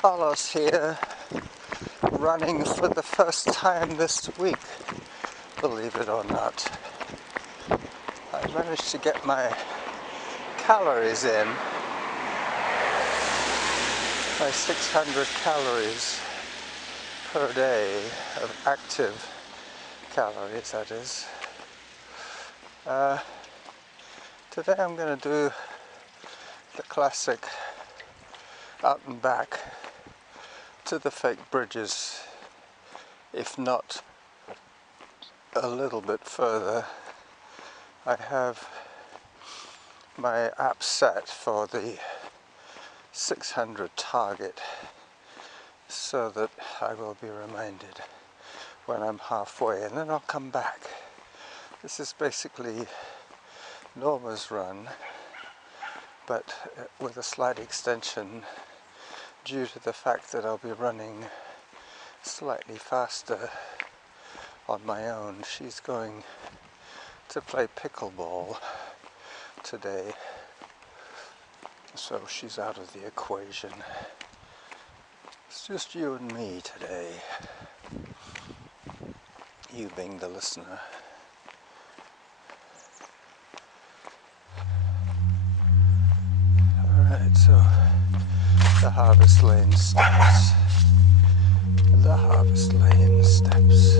Carlos here, running for the first time this week, believe it or not. I managed to get my calories in, my 600 calories per day of active calories, that is. Today I'm going to do the classic out and back to the fake bridges, if not a little bit further. I have my app set for the 600 target so that I will be reminded when I'm halfway, and then I'll come back. This is basically Norma's run, but with a slight extension due to the fact that I'll be running slightly faster on my own. She's going to play pickleball today, so she's out of the equation. It's just you and me today, you being the listener. Alright, so the Harvest Lane steps. The Harvest Lane steps.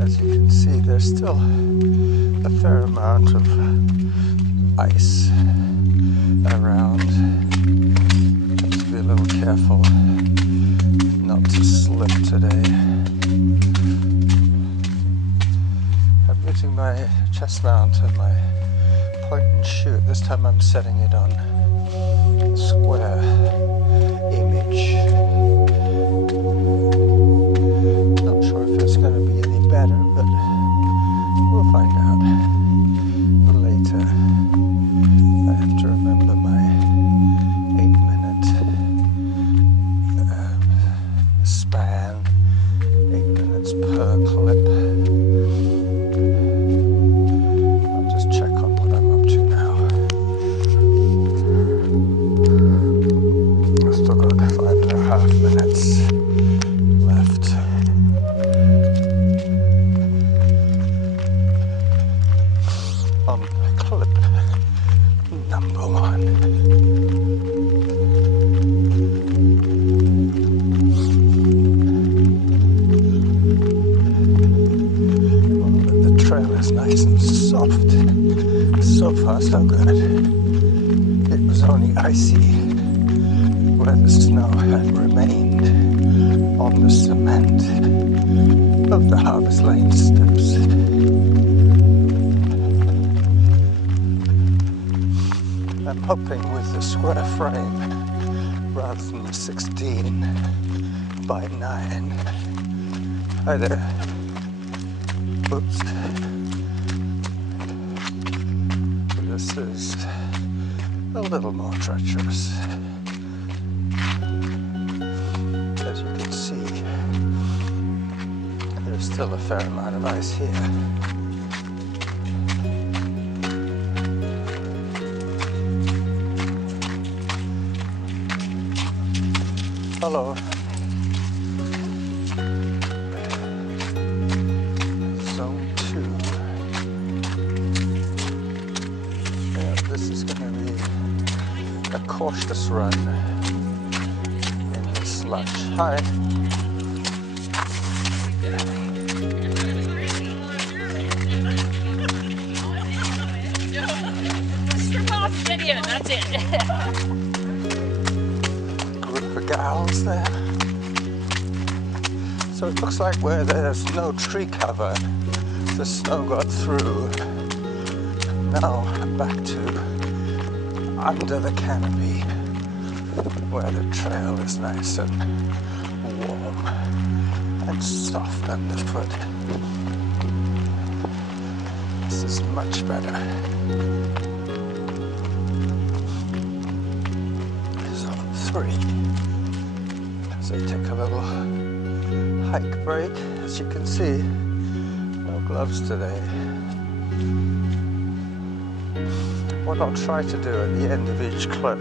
As you can see, there's still a fair amount of ice around. Have to be a little careful not to slip today. I'm using my chest mount and my point and shoot. This time I'm setting it on a square image. Not sure if it's going to be any better, but we'll find out later. I have to remember my 8-minute span, 8 minutes per clip. I'll just check on what I'm up to now. I've still got 5.5 minutes left. On clip number 1. The trail is nice and soft. So far, so good. It was only icy where the snow had remained on the cement of the Harvest Lane steps. I'm hoping with the square frame rather than the 16 by 9. Hi there. Oops. This is a little more treacherous. As you can see, there's still a fair amount of ice here. Hello. Zone 2. Yeah, this is going to be a cautious run in the slush. Hi. Strip off video, that's it. Group of gals there. So it looks like where there's no tree cover, the snow got through. Now I'm back to under the canopy where the trail is nice and warm and soft underfoot. This is much better. Zone 3. As I take a little hike break, as you can see, no gloves today. What I'll try to do at the end of each clip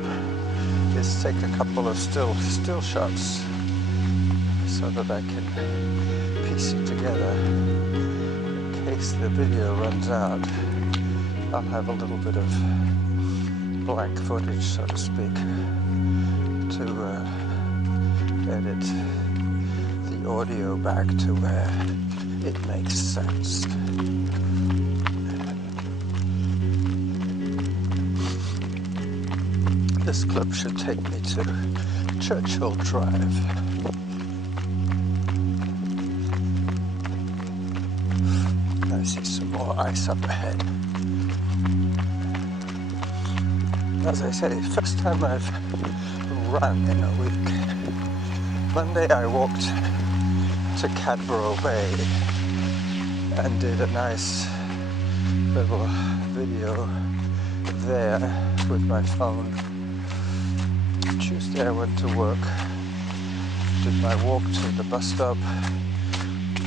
is take a couple of still shots so that I can piece it together. In case the video runs out, I'll have a little bit of blank footage, so to speak, to edit the audio back to where it makes sense. This clip should take me to Churchill Drive. I see some more ice up ahead. As I say, first time I've run in a week. Monday I walked to Cadborough Bay and did a nice little video there with my phone. Tuesday I went to work, did my walk to the bus stop,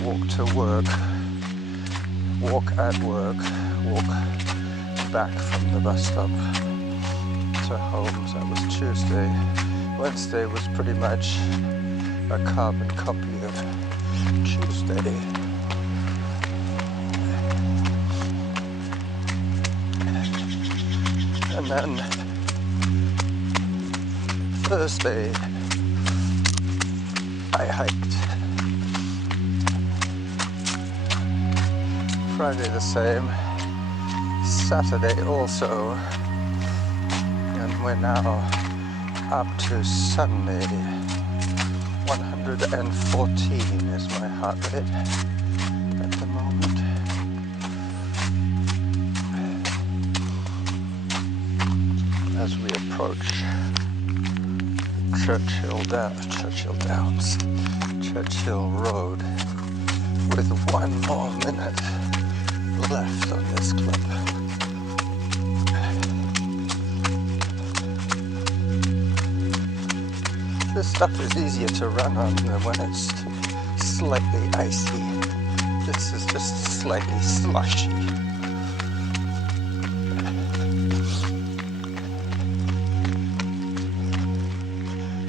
walk to work, walk at work, walk back from the bus stop to home. So that was Tuesday. Wednesday was pretty much a carbon copy of Tuesday. And then Thursday I hiked. Friday the same. Saturday also. And we're now up to Sunday. 114 is my heart rate at the moment. As we approach Churchill Road with 1 more minute left on this clip. This stuff is easier to run on than when it's slightly icy. This is just slightly slushy.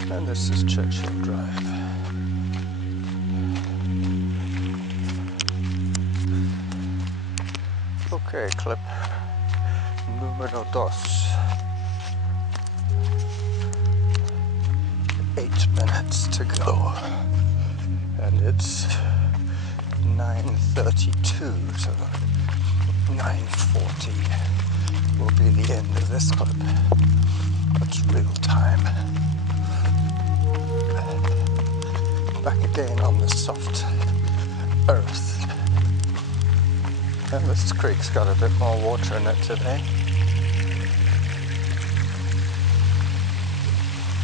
And this is Churchill Drive. Okay, clip numero 2. 8 minutes to go. And it's 9:32, so 9:40 will be the end of this clip. That's real time. Back again on the soft earth. And this creek's got a bit more water in it today.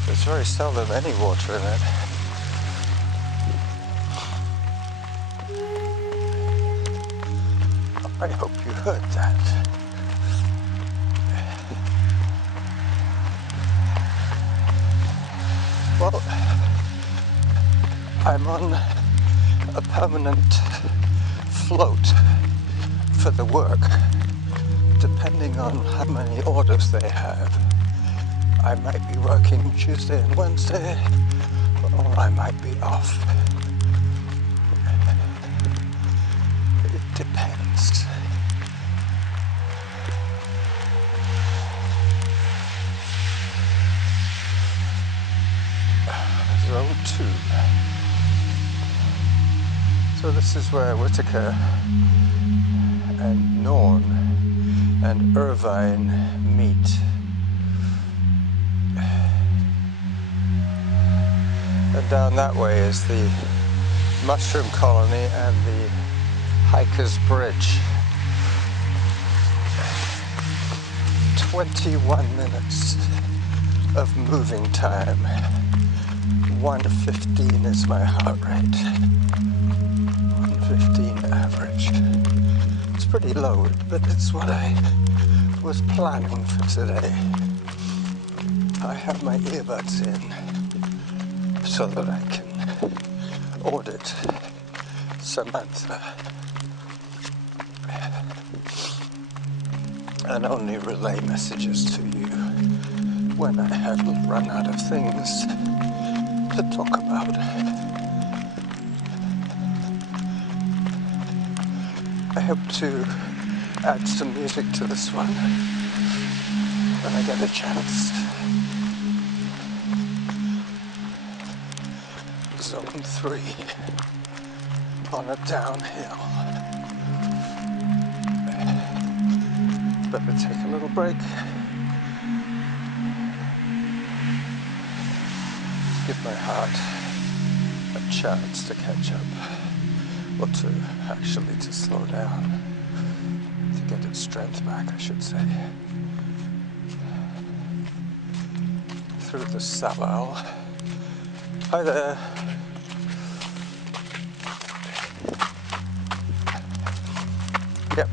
There's very seldom any water in it. I hope you heard that. Well, I'm on a permanent float for the work, depending on how many orders they have. I might be working Tuesday and Wednesday, or I might be off. It depends. Zone 2. So this is where Whitaker and Norn and Irvine meet. And down that way is the Mushroom Colony and the Hiker's Bridge. 21 minutes of moving time. 115 is my heart rate. 115 average. It's pretty low, but it's what I was planning for today. I have my earbuds in so that I can audit Samantha and only relay messages to you when I had run out of things to talk about. I hope to add some music to this one when I get a chance. Zone 3 on a downhill. Better take a little break. Give my heart a chance to catch up, or to actually to slow down, to get its strength back, I should say. Through the Savile. Hi there. Yep,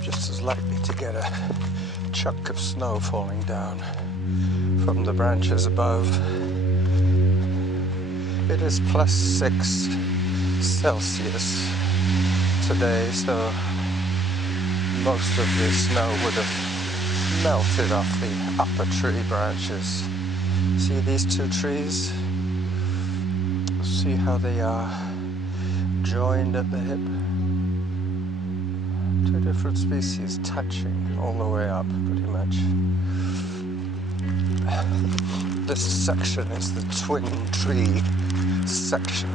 just as likely to get a chunk of snow falling down from the branches above. It is +6 Celsius today, so most of the snow would have melted off the upper tree branches. See these two trees? See how they are joined at the hip? Two different species touching all the way up, pretty much. This section is the twin tree section.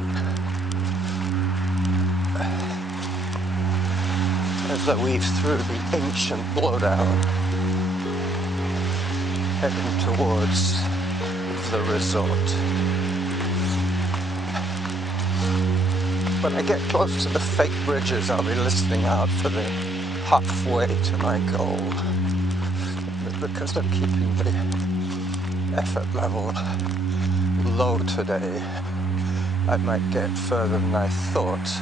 As I weave through the ancient blowdown, heading towards the resort. When I get close to the fake bridges, I'll be listening out for the halfway to my goal. But because I'm keeping the effort level low today, I might get further than I thought.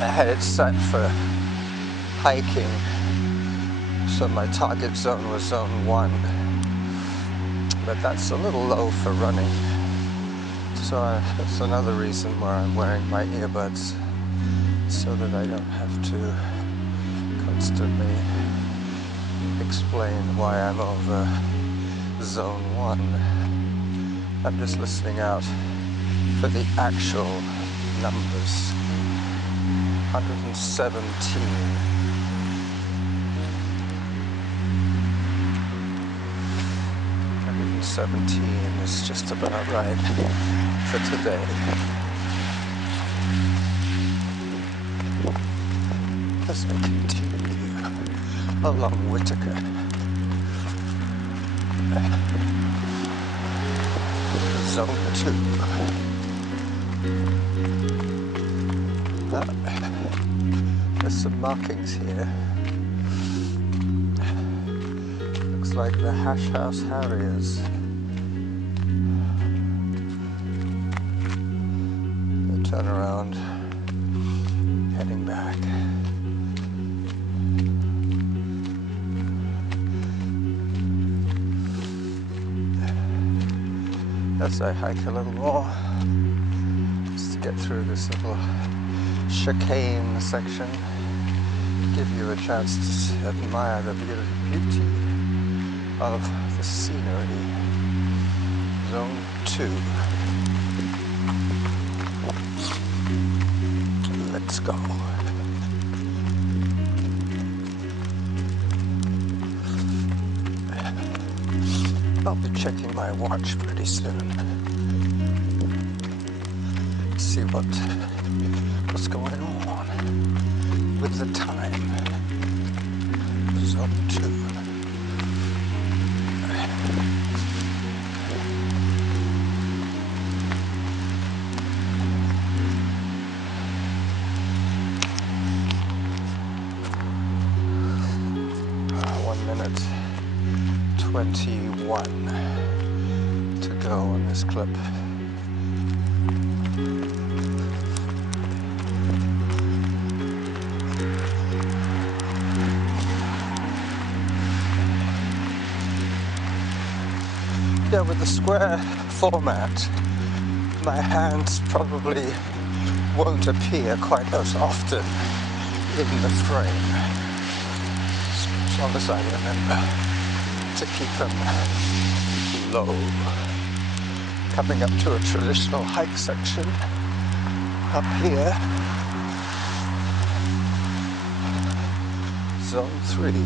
I had it set for hiking, so my target zone was zone 1, but that's a little low for running. So that's another reason why I'm wearing my earbuds, so that I don't have to constantly explain why I'm over zone 1. I'm just listening out for the actual numbers. 117. Is just about right for today. As I continue along Whitaker, zone 2. There's some markings here. Looks like the Hash House Harriers. Turn around, heading back. As I hike a little more, just to get through this little chicane section, give you a chance to admire the beauty of the scenery. Zone 2. Let's go. I'll be checking my watch pretty soon. See what's going on with the time. Zone 2. Minute 21 to go on this clip. Yeah, with the square format, my hands probably won't appear quite as often in the frame. long as I remember to keep them low. Coming up to a traditional hike section up here. Zone 3.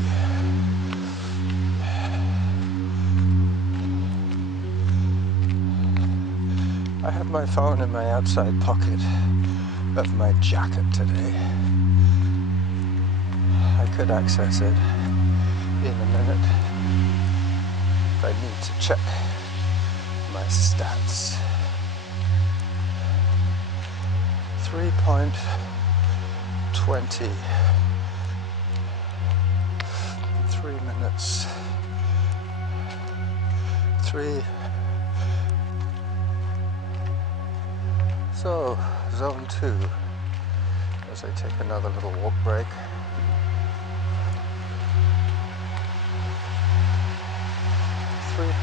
I have my phone in my outside pocket of my jacket today. I could access it in a minute if I need to check my stats. 3.20. 3 minutes. 3. So, zone 2, as I take another little walk break.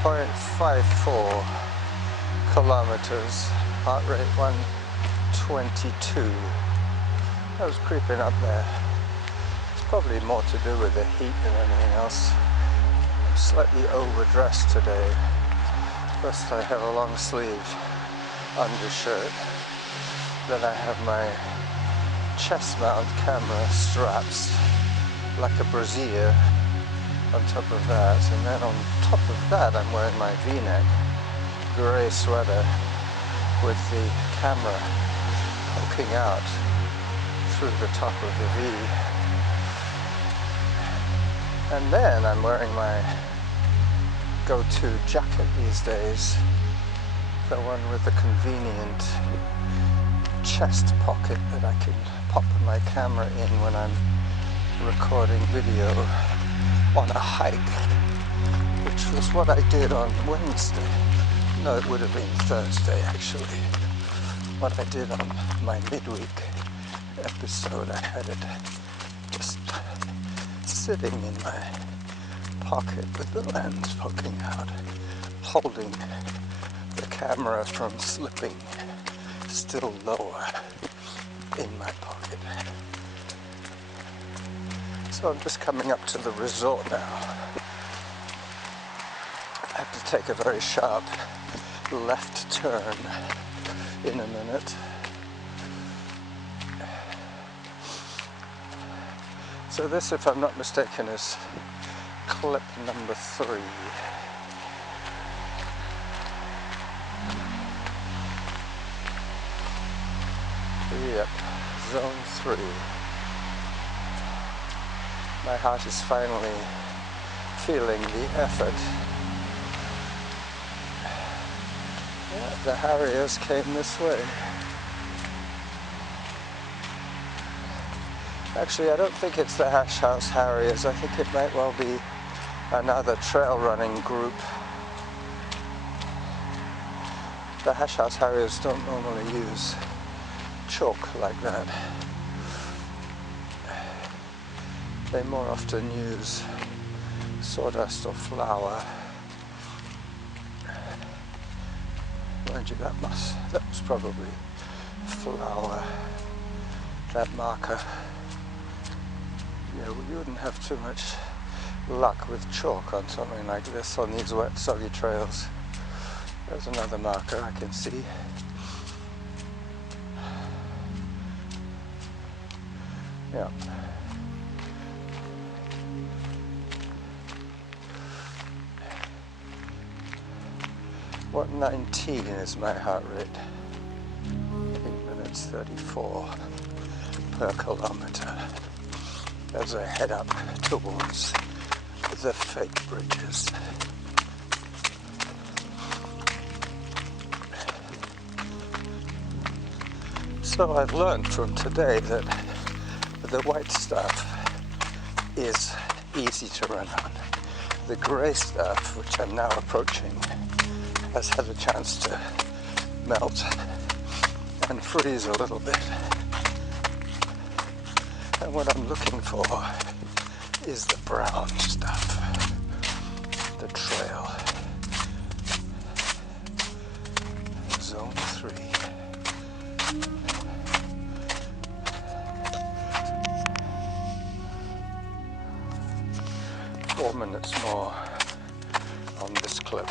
.54 kilometers, heart rate 122. I was creeping up there. It's probably more to do with the heat than anything else. I'm slightly overdressed today. First I have a long sleeve undershirt. Then I have my chest mount camera straps like a brassiere on top of that, and then on top of that I'm wearing my v-neck grey sweater with the camera poking out through the top of the V. And then I'm wearing my go-to jacket these days, the one with the convenient chest pocket that I can pop my camera in when I'm recording video on a hike, which was what I did on Wednesday. No, it would have been Thursday actually. What I did on my midweek episode, I had it just sitting in my pocket with the lens poking out, holding the camera from slipping still lower in my pocket. So I'm just coming up to the resort now. I have to take a very sharp left turn in a minute. So this, if I'm not mistaken, is clip number 3. Yep, zone 3. My heart is finally feeling the effort. Yeah, the Harriers came this way. Actually, I don't think it's the Hash House Harriers. I think it might well be another trail running group. The Hash House Harriers don't normally use chalk like that. They more often use sawdust or flour. Mind you, that was probably flour, that marker. Yeah, you wouldn't have too much luck with chalk on something like this on these wet, soggy trails. There's another marker I can see. Yeah. What 19 is my heart rate? 8 minutes 34 per kilometer as I head up towards the fake bridges. So I've learned from today that the white stuff is easy to run on. The grey stuff, which I'm now approaching, has had a chance to melt and freeze a little bit. And what I'm looking for is the brown stuff, the trail. Zone 3. minutes more on this clip.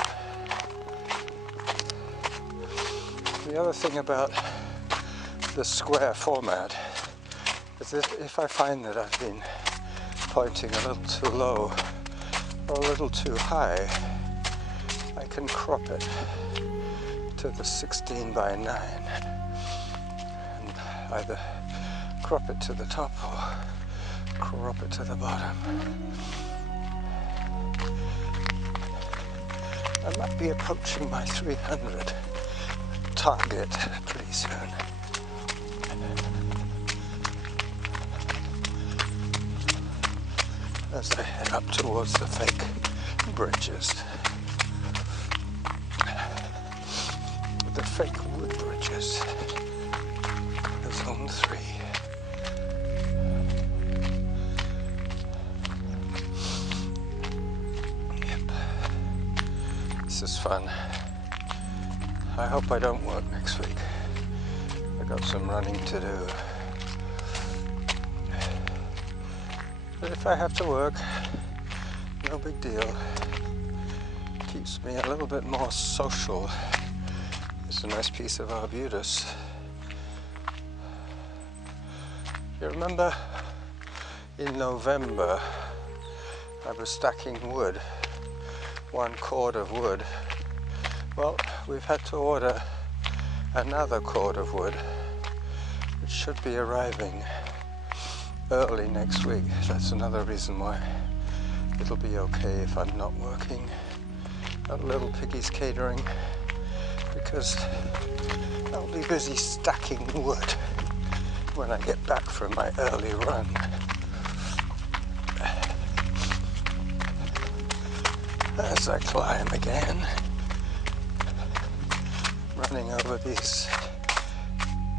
The other thing about the square format is that if I find that I've been pointing a little too low or a little too high, I can crop it to the 16 by 9 and either crop it to the top or crop it to the bottom. I might be approaching my 300 target pretty soon. As I head up towards the fake bridges. The fake wood bridges. The Zone 3. Yep. This is fun. I hope I don't work next week. I got some running to do. But if I have to work, no big deal. Keeps me a little bit more social. It's a nice piece of arbutus. You remember in November I was stacking wood, 1 cord of wood. Well, we've had to order another cord of wood, which should be arriving early next week. That's another reason why it'll be okay if I'm not working at Little Piggy's Catering, because I'll be busy stacking wood when I get back from my early run. As I climb again, running over these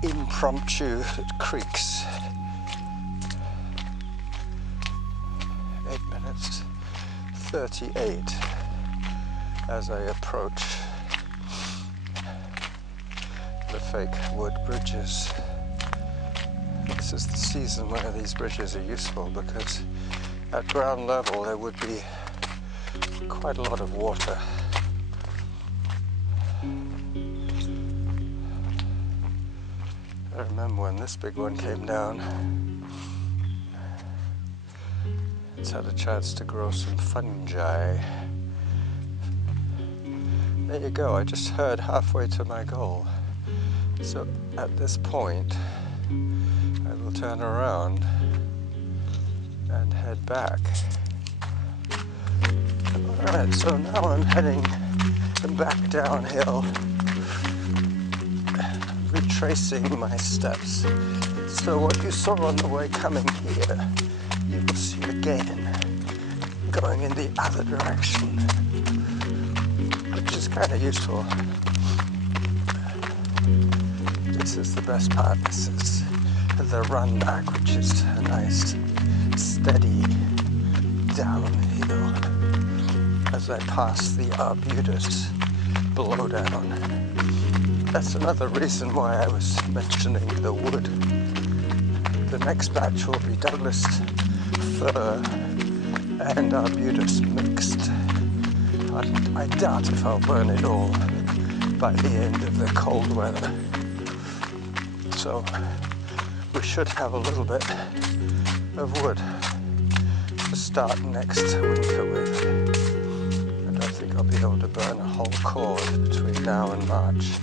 impromptu creeks. 8 minutes 38 as I approach the fake wood bridges. This is the season where these bridges are useful because at ground level there would be quite a lot of water. I remember when this big one came down, it's had a chance to grow some fungi. There you go, I just heard halfway to my goal. So at this point, I will turn around and head back. Alright, so now I'm heading back downhill, retracing my steps. So what you saw on the way coming here, you will see again, going in the other direction, which is kind of useful. This is the best part. This is the run back, which is a nice, steady downhill as I pass the arbutus blowdown. That's another reason why I was mentioning the wood. The next batch will be Douglas fir and arbutus mixed. I doubt if I'll burn it all by the end of the cold weather. So we should have a little bit of wood to start next winter with. I don't think I'll be able to burn a whole cord between now and March.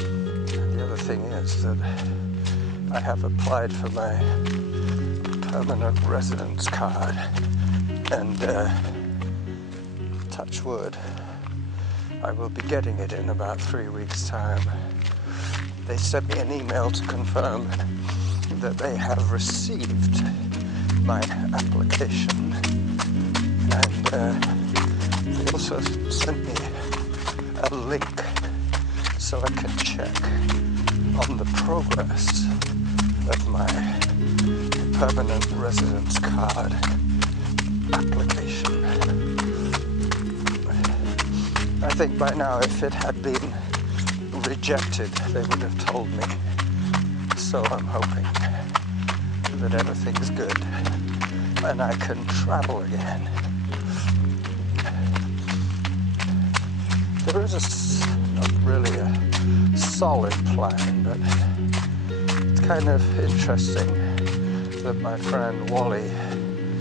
And the other thing is that I have applied for my permanent residence card, and touch wood, I will be getting it in about 3 weeks' time. They sent me an email to confirm that they have received my application, and they also sent me a link so I can check on the progress of my permanent residence card application. I think by now, if it had been rejected, they would have told me. So I'm hoping that everything's good and I can travel again. There is not really a solid plan, but it's kind of interesting that my friend Wally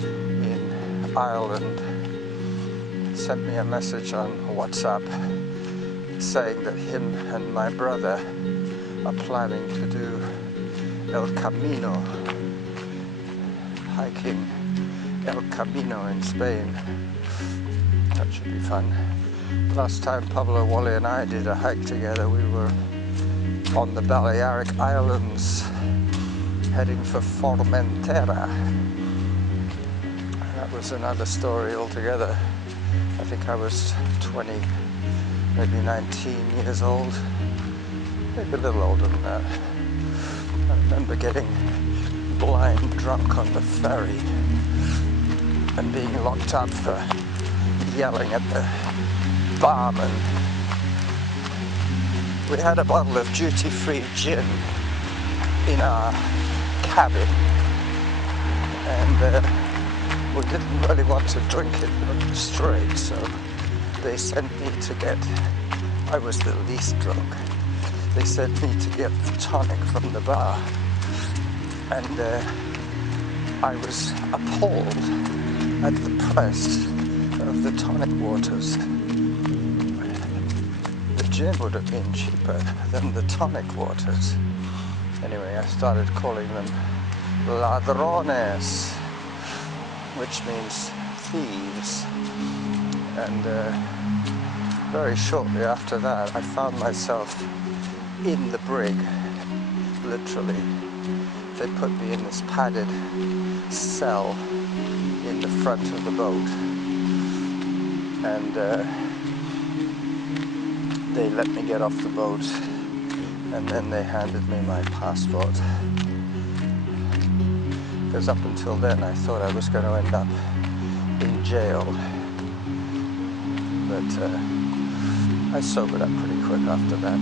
in Ireland sent me a message on WhatsApp saying that him and my brother are planning to do El Camino, hiking El Camino in Spain. That should be fun. Last time Pablo, Wally and I did a hike together, we were on the Balearic Islands heading for Formentera. That was another story altogether. I think I was 20, maybe 19 years old, maybe a little older than that. I remember getting blind drunk on the ferry and being locked up for yelling at the barman. We had a bottle of duty-free gin in our cabin, and we didn't really want to drink it straight, so they sent me to get, I was the least drunk, they sent me to get the tonic from the bar, and I was appalled at the price of the tonic waters. The gin would have been cheaper than the tonic waters. Anyway, I started calling them ladrones, which means thieves, and very shortly after that I found myself in the brig, literally. They put me in this padded cell in the front of the boat, and they let me get off the boat, and then they handed me my passport. Because up until then I thought I was going to end up in jail, but I sobered up pretty quick after that.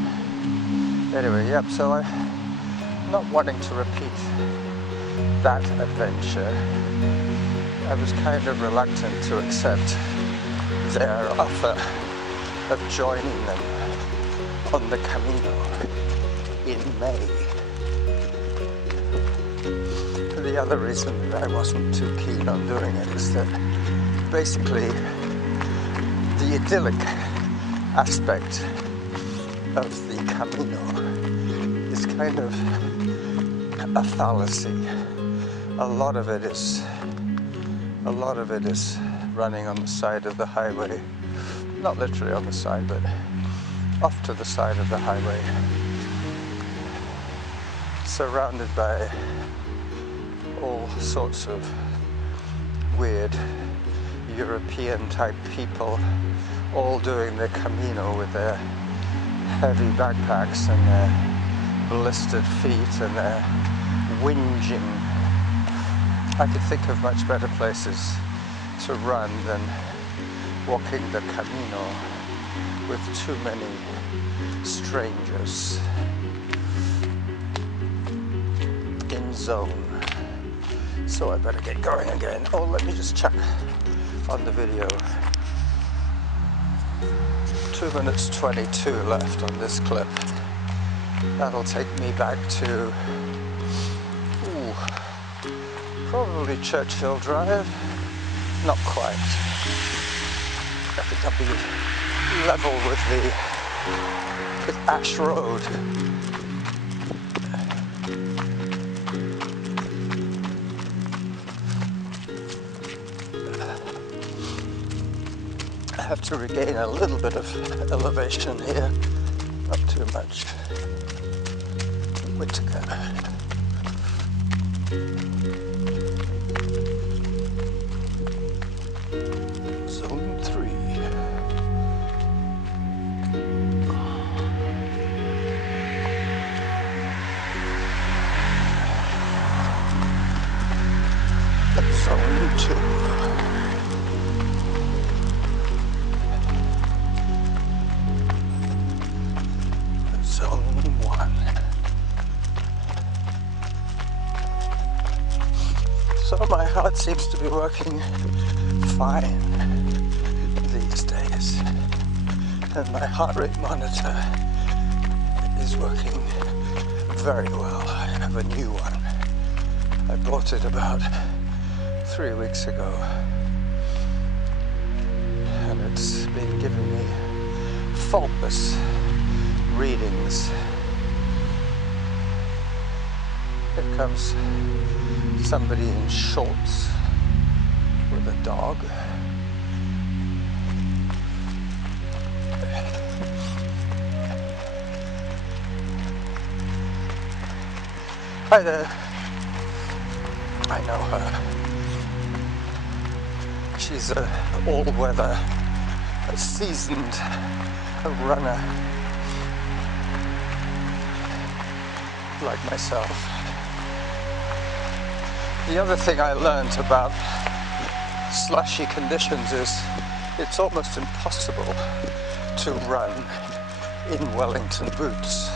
Anyway, yep, so I'm not wanting to repeat that adventure. I was kind of reluctant to accept their offer of joining them on the Camino in May. The other reason that I wasn't too keen on doing it is that basically the idyllic aspect of the Camino is kind of a fallacy. A lot of it is running on the side of the highway, not literally on the side, but off to the side of the highway, surrounded by all sorts of weird European type people, all doing their Camino with their heavy backpacks and their blistered feet and their whinging. I could think of much better places to run than walking the Camino with too many strangers in zone. So I better get going again. Oh, let me just check on the video. 2 minutes 22 left on this clip. That'll take me back to probably Churchill Drive. Not quite. I think I'll be level with Ash Road. I have to regain a little bit of elevation here, not too much. Whittaker. Zone 3. Zone 2. Zone 1. seems to be working fine these days, and my heart rate monitor is working very well. I have a new one. I bought it about 3 weeks ago, and it's been giving me faultless readings. Here comes somebody in shorts with a dog. Hi there. I know her. She's an all-weather, a seasoned runner like myself. The other thing I learned about slushy conditions is it's almost impossible to run in Wellington boots.